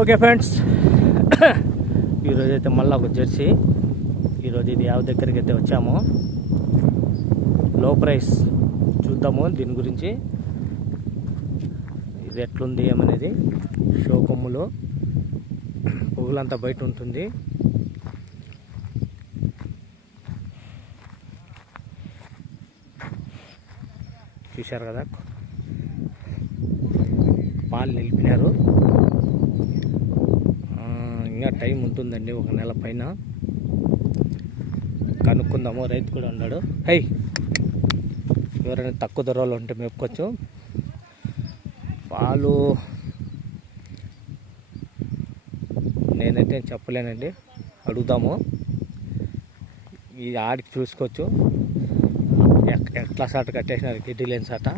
Okay friends, ఈరోజైతే మళ్ళీ ఒక జెర్సీ. ఈరోజు ఇది యావ దగ్గరికి అయితే వచ్చాము. లో ప్రైస్ చూద్దాము దీని గురించి, ఇది ఎట్లుంది ఏమనేది. షో కొమ్ములో పువ్వులంతా బయట ఉంటుంది. చూశారు కదా, పాలు నిలిపినారు. ఇంకా టైం ఉంటుందండి, ఒక నెల పైన. కనుక్కుందాము. రైతు కూడా ఉన్నాడు. హై, ఎవరైనా తక్కువ ధరలో ఉంటే మేపుకోవచ్చు. పాలు నేనైతే చెప్పలేనండి, అడుగుదాము. ఈ ఆడికి చూసుకోవచ్చు ఎట్లా సాట కట్టేసినారు, గిడ్డి లేని సాట.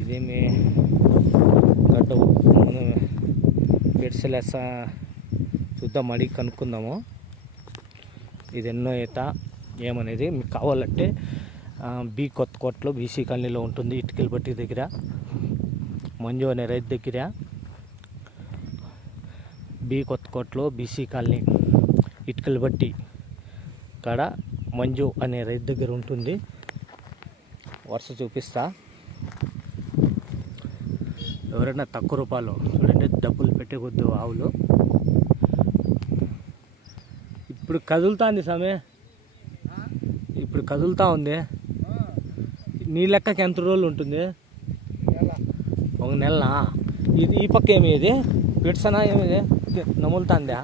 ఇదేమి గడ్డ పెడిసెలేసా చూద్దాం, అడిగి కనుక్కుందాము. ఇది ఎన్నో ఈత ఏమనేది. మీకు కావాలంటే బి కొత్తకోటలో బీసీ కాలనీలో ఉంటుంది, ఇటుకల బట్టి దగ్గర. మంజు అనే రైతు దగ్గర, బి కొత్తకోటలో బీసీ కాలనీ ఇటుకల బట్టి కాడ మంజు అనే రైతు దగ్గర ఉంటుంది. వరుస చూపిస్తా. ఎవరైనా తక్కువ రూపాయలు చూడండి, డబ్బులు పెట్టే కొద్ది ఆవులు. ఇప్పుడు కదులుతుంది సమయ, ఇప్పుడు కదులుతూ ఉంది. నీ లెక్కకి ఎంత రోజులు ఉంటుంది? ఒక నెలనా? ఇది ఈ పక్క ఏమి, ఇది పిడ్సనా ఏమిది నములుతుందా?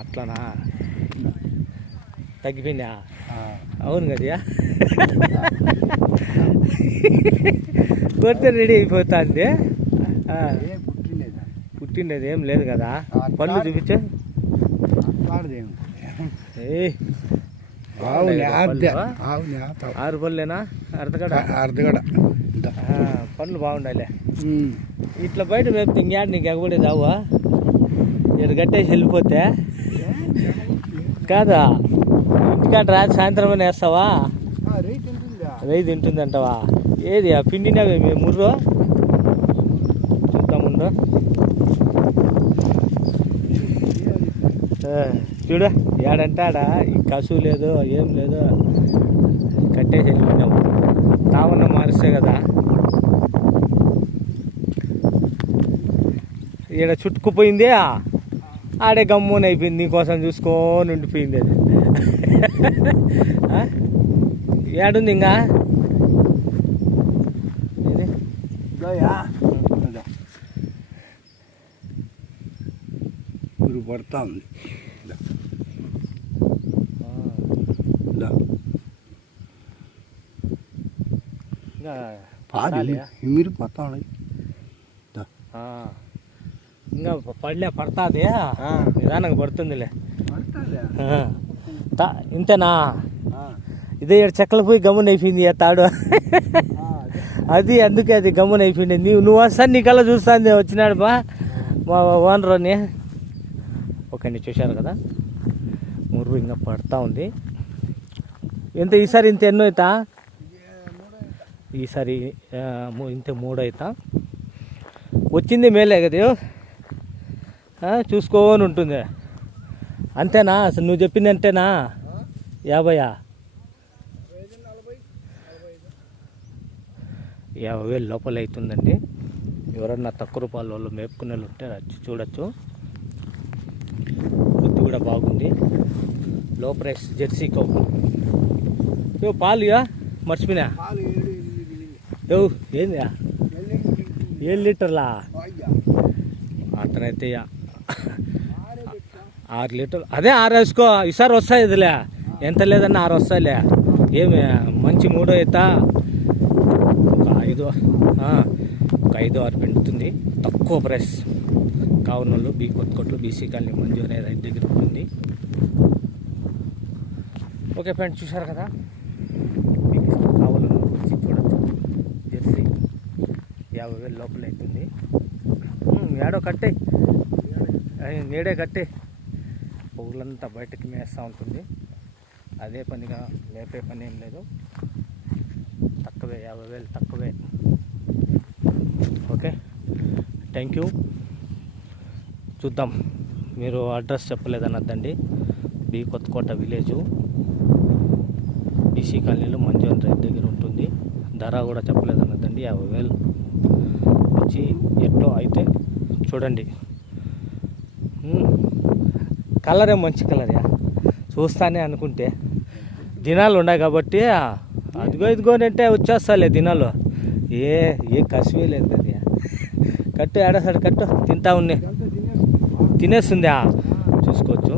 అట్లానా? తగ్గిపోయిందా? అవును కదా, కొడితే రెడీ అయిపోతుంది. పుట్టిండేది ఏం లేదు కదా. పళ్ళు చూపించే. ఆరు పళ్ళేనా? అర్ధగడ పండ్లు బాగుండాలి. ఇట్లా బయట మేపితే ఇంకేడు నీకు ఎగబడేది అవ్వా? ఇక్కడ కట్టేసి వెళ్ళిపోతే కాదా? ఇంటికాడ రాత్రి సాయంత్రం అని వేస్తావా? రైతు తింటుంది అంటావా? ఏది ఆ పిండినవి ముర్రో చూద్దాం ముందు. చూడు ఏడంటాడా, ఈ కసువు లేదు ఏం లేదు, కట్టేసి వెళ్ళిపోయినాము. తావన్న మారిస్తే కదా. ఈడ చుట్టుకుపోయింది, ఆడే గమ్మున అయిపోయింది. నీకోసం చూసుకొని ఉండిపోయింది అది. ఏడుంది ఇంకా? పడతా ఉంది. మీరు పోతా ఇంకా పడలే, పడుతుంది. నిదానంగా పడుతుందిలే. ఇంతేనా? ఇదే చెక్కలు పోయి గమ్మున అయిపోయింది తాడు. అది అందుకే అది గమ్మున అయిపోయింది. నువ్వు వస్తాను, నీ కల్లా చూస్తాను వచ్చినాడు బా మా ఓనర్ అని. ఓకే అండి, చూశారు కదా, మురుగు ఇంకా పడుతూ ఉంది. ఎంత ఈసారి ఇంత ఎన్నో అవుతా? ఈసారి ఇంత 3 అవుతా. వచ్చింది మేలే కదా, చూసుకొని ఉంటుంది. అంతేనా? అసలు నువ్వు చెప్పింది అంతేనా? 50,000 లోపల అవుతుందండి. ఎవరన్నా తక్కువ రూపాయల వాళ్ళు మేపుకునే వాళ్ళు ఉంటే వచ్చి చూడొచ్చు. బుద్ధి కూడా బాగుంది. లో ప్రైస్ జెర్సీ కౌ. పాలు మర్చిపోయినా. ఏంది 7 లీటర్లా? అతనైతే 6 లీటర్లు. అదే 6 వేసుకో, ఈసారి వస్తాయి. ఇదిలే ఎంత లేదన్నా 6 వస్తాయిలే. ఏమి మంచి 3 అవుతా. ఒక 5-6 పెండుతుంది. తక్కువ ప్రైస్ కావున వాళ్ళు బి కొత్తకోటలో బీసీ కాలనీ మంజు అనే రైతు దగ్గర ఉంటుంది. ఓకే ఫ్రెండ్స్, చూశారు కదా, కావున వచ్చి చూడచ్చు. జెర్సీ 50,000 లోపల అవుతుంది. ఏడో కట్టే, నీడే కట్టే. పొగులంతా బయటకి మేస్తూ ఉంటుంది. అదే పనిగా లేపే పని ఏం లేదు, తక్కువే 50,000 తక్కువే. Okay, thank you. చూద్దాం, మీరు అడ్రస్ చెప్పలేదన్నదండి. బి కొత్తకోట విలేజు, బీసీ కాలనీలో మంజువన్ రైతు దగ్గర ఉంటుంది. ధర కూడా చెప్పలేదన్నదండి. 50,000 వచ్చి ఎట్లో అయితే చూడండి. కలరే మంచి కలర్యా, చూస్తానే అనుకుంటే దినాలు ఉన్నాయి కాబట్టి అదిగో ఇదిగోనంటే వచ్చేస్తాలే దినాలు. ఏ కసివే లేదు కదా. కట్టు ఏడాసాడు కట్టు, తింటా ఉన్నాయి, తినేస్తుందా చూసుకోవచ్చు.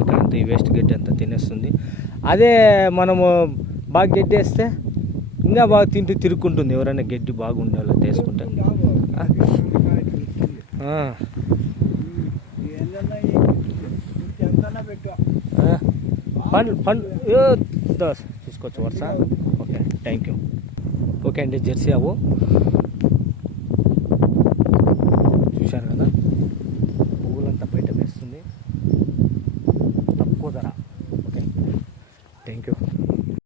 ఇక్కడంతా ఈ వేస్ట్ గడ్డి అంతా తినేస్తుంది. అదే మనము బాగా గడ్డి వేస్తే ఇంకా బాగా తింటూ తిరుక్కుంటుంది. ఎవరైనా గడ్డి బాగుండే వాళ్ళు తీసుకుంటే పండు చూసుకోవచ్చు వరుస. Okay, thank you. ఓకే అండి, జెర్సీ అవు